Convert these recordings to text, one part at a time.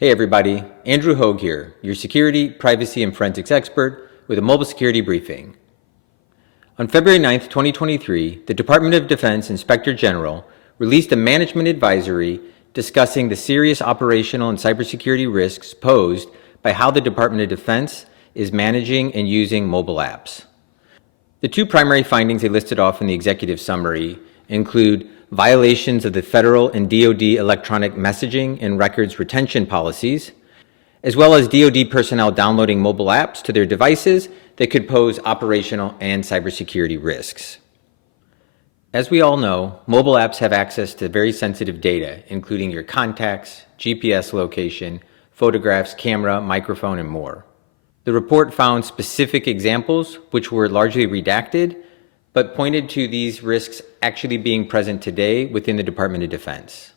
Hey everybody, Andrew Hogue here, your security, privacy, and forensics expert with a mobile security briefing. On February 9, 2023, the Department of Defense Inspector General released a management advisory discussing the serious operational and cybersecurity risks posed by how the Department of Defense is managing and using mobile apps. The two primary findings they listed off in the executive summary include violations of the Federal and DoD electronic messaging and records retention policies, as well as DoD personnel downloading mobile apps to their devices that could pose operational and cybersecurity risks. As we all know, mobile apps have access to very sensitive data, including your contacts, GPS location, photographs, camera, microphone, and more. The report found specific examples, which were largely redacted, but pointed to these risks actually being present today within the Department of Defense.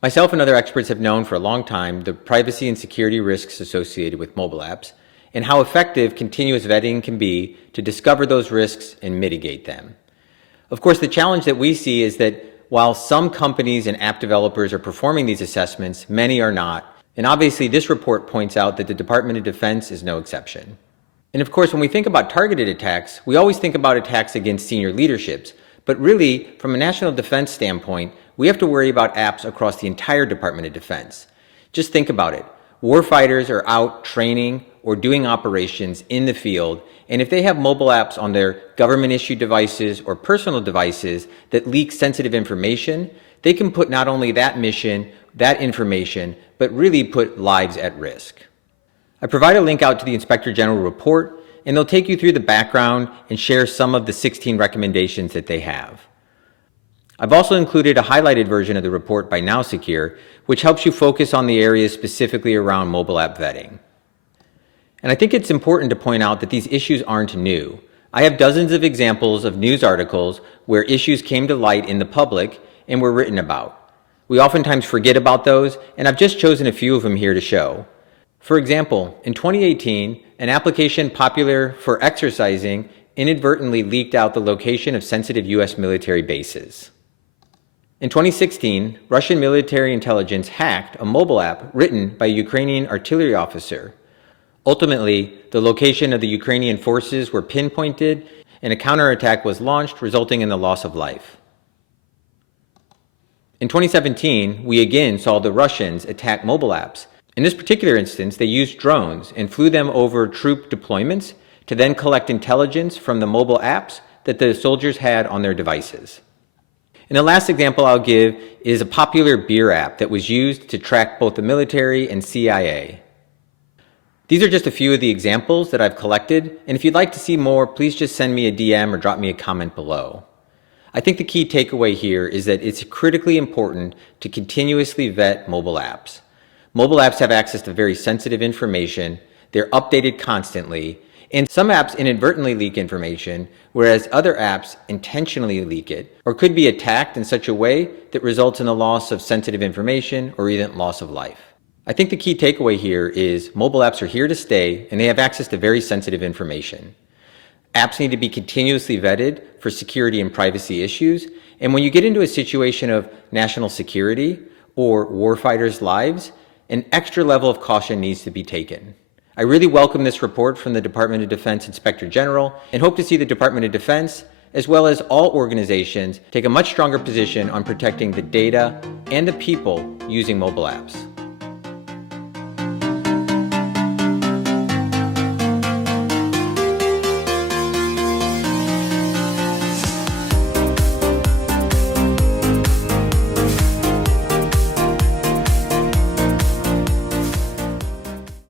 Myself and other experts have known for a long time the privacy and security risks associated with mobile apps and how effective continuous vetting can be to discover those risks and mitigate them. Of course, the challenge that we see is that while some companies and app developers are performing these assessments, many are not. And obviously, this report points out that the Department of Defense is no exception. And of course, when we think about targeted attacks, we always think about attacks against senior leaderships. But really, from a national defense standpoint, we have to worry about apps across the entire Department of Defense. Just think about it. Warfighters are out training or doing operations in the field, and if they have mobile apps on their government-issued devices or personal devices that leak sensitive information, they can put not only that mission, that information, but really put lives at risk. I provide a link out to the Inspector General report, and they'll take you through the background and share some of the 16 recommendations that they have. I've also included a highlighted version of the report by NowSecure, which helps you focus on the areas specifically around mobile app vetting. And I think it's important to point out that these issues aren't new. I have dozens of examples of news articles where issues came to light in the public and were written about. We oftentimes forget about those, and I've just chosen a few of them here to show. For example, in 2018, an application popular for exercising inadvertently leaked out the location of sensitive U.S. military bases. In 2016, Russian military intelligence hacked a mobile app written by a Ukrainian artillery officer. Ultimately, the location of the Ukrainian forces were pinpointed and a counterattack was launched, resulting in the loss of life. In 2017, we again saw the Russians attack mobile apps. In this particular instance, they used drones and flew them over troop deployments to then collect intelligence from the mobile apps that the soldiers had on their devices. And the last example I'll give is a popular beer app that was used to track both the military and CIA. These are just a few of the examples that I've collected, and if you'd like to see more, please just send me a DM or drop me a comment below. I think the key takeaway here is that it's critically important to continuously vet mobile apps. Mobile apps have access to very sensitive information, they're updated constantly, and some apps inadvertently leak information, whereas other apps intentionally leak it, or could be attacked in such a way that results in the loss of sensitive information or even loss of life. I think the key takeaway here is mobile apps are here to stay, and they have access to very sensitive information. Apps need to be continuously vetted for security and privacy issues, and when you get into a situation of national security or warfighters' lives, an extra level of caution needs to be taken. I really welcome this report from the Department of Defense Inspector General and hope to see the Department of Defense, as well as all organizations, take a much stronger position on protecting the data and the people using mobile apps.